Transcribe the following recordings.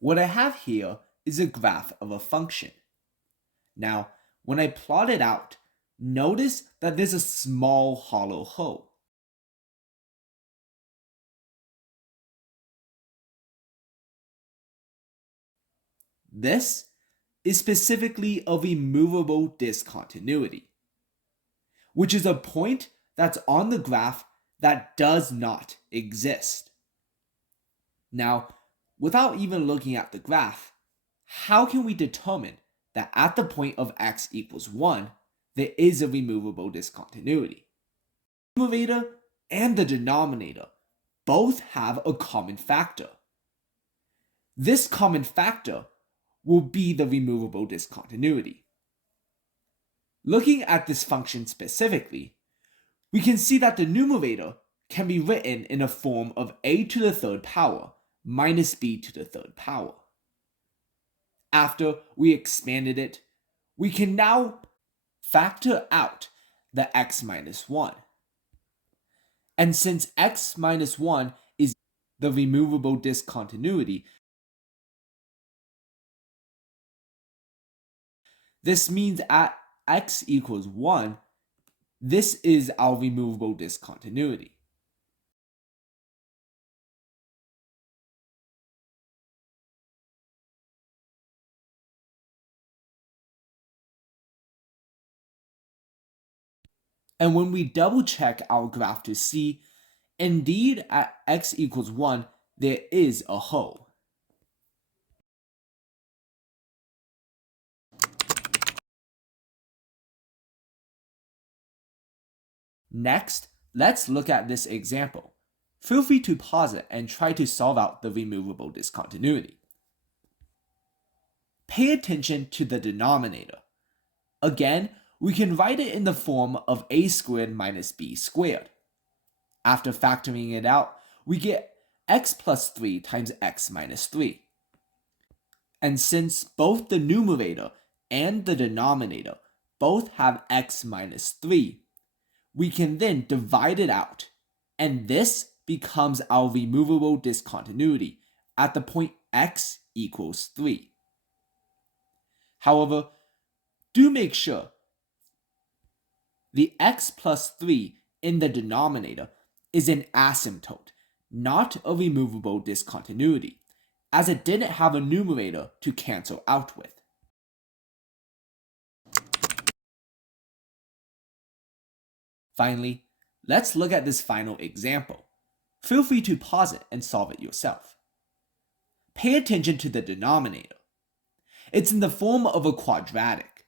What I have here is a graph of a function. Now, when I plot it out, notice that there's a small hollow hole. This is specifically a removable discontinuity, which is a point that's on the graph that does not exist. Now, without even looking at the graph, how can we determine that at the point of x equals 1, there is a removable discontinuity? The numerator and the denominator both have a common factor. This common factor will be the removable discontinuity. Looking at this function specifically, we can see that the numerator can be written in a form of a to the third power minus b to the third power. After we expanded it, we can now factor out the x minus 1. And since x minus 1 is the removable discontinuity, this means at x equals 1, this is our removable discontinuity. And when we double check our graph to see, indeed at x equals 1, there is a hole. Next, let's look at this example. Feel free to pause it and try to solve out the removable discontinuity. Pay attention to the denominator. Again, we can write it in the form of a squared minus b squared. After factoring it out, we get x plus 3 times x minus 3. And since both the numerator and the denominator both have x minus 3, we can then divide it out, and this becomes our removable discontinuity at the point x equals 3. However, do make sure the x plus 3 in the denominator is an asymptote, not a removable discontinuity, as it didn't have a numerator to cancel out with. Finally, let's look at this final example. Feel free to pause it and solve it yourself. Pay attention to the denominator. It's in the form of a quadratic.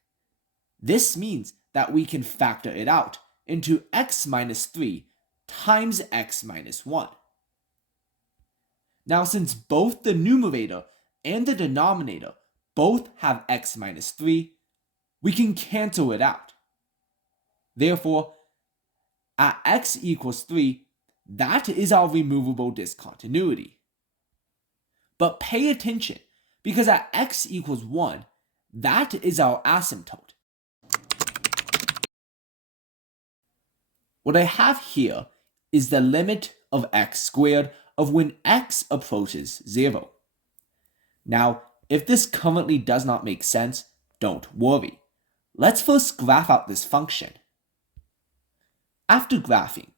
This means that we can factor it out into x minus 3 times x minus 1. Now, since both the numerator and the denominator both have x minus 3, we can cancel it out. Therefore, at x equals 3, that is our removable discontinuity. But pay attention, because at x equals 1, that is our asymptote. What I have here is the limit of x squared of when x approaches 0. Now, if this currently does not make sense, don't worry. Let's first graph out this function. After graphing,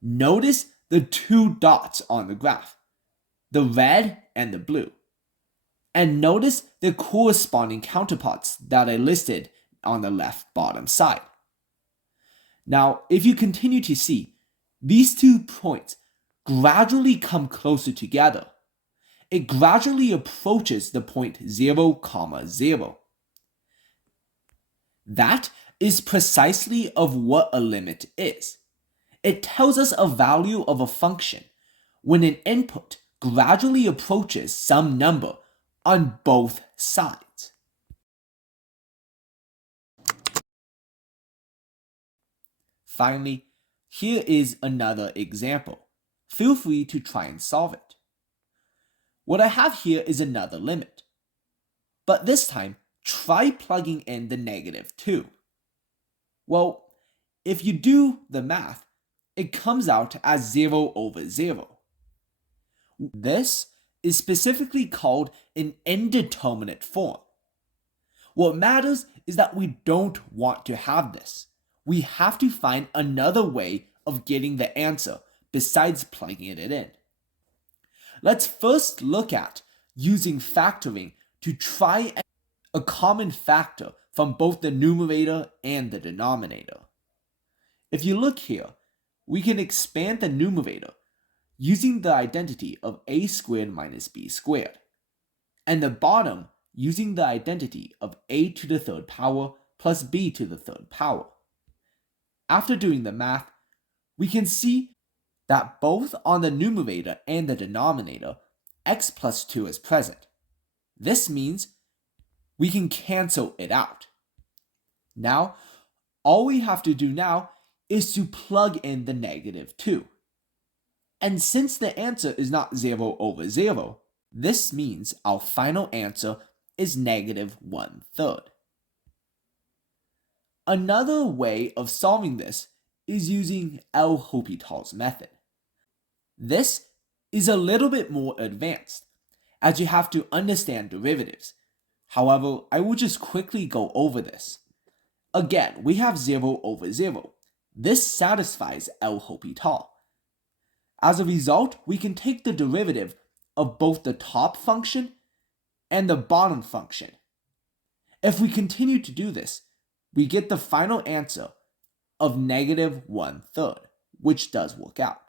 notice the two dots on the graph, the red and the blue. And notice the corresponding counterparts that I listed on the left bottom side. Now, if you continue to see, these 2 points gradually come closer together. It gradually approaches the point 0, 0. That is precisely of what a limit is. It tells us a value of a function when an input gradually approaches some number on both sides. Finally, here is another example. Feel free to try and solve it. What I have here is another limit. But this time, try plugging in the -2. Well, if you do the math, it comes out as 0 over 0. This is specifically called an indeterminate form. What matters is that we don't want to have this. We have to find another way of getting the answer besides plugging it in. Let's first look at using factoring to try and a common factor from both the numerator and the denominator. If you look here, we can expand the numerator using the identity of a squared minus b squared, and the bottom using the identity of a to the third power plus b to the third power. After doing the math, we can see that both on the numerator and the denominator, x plus 2 is present. This means we can cancel it out. Now, all we have to do now is to plug in the negative 2. And since the answer is not 0 over 0, this means our final answer is negative 1/3. Another way of solving this is using L'Hopital's method. This is a little bit more advanced, as you have to understand derivatives. However, I will just quickly go over this. Again, we have 0 over 0. This satisfies L'Hopital. As a result, we can take the derivative of both the top function and the bottom function. If we continue to do this, we get the final answer of negative 1/3, which does work out.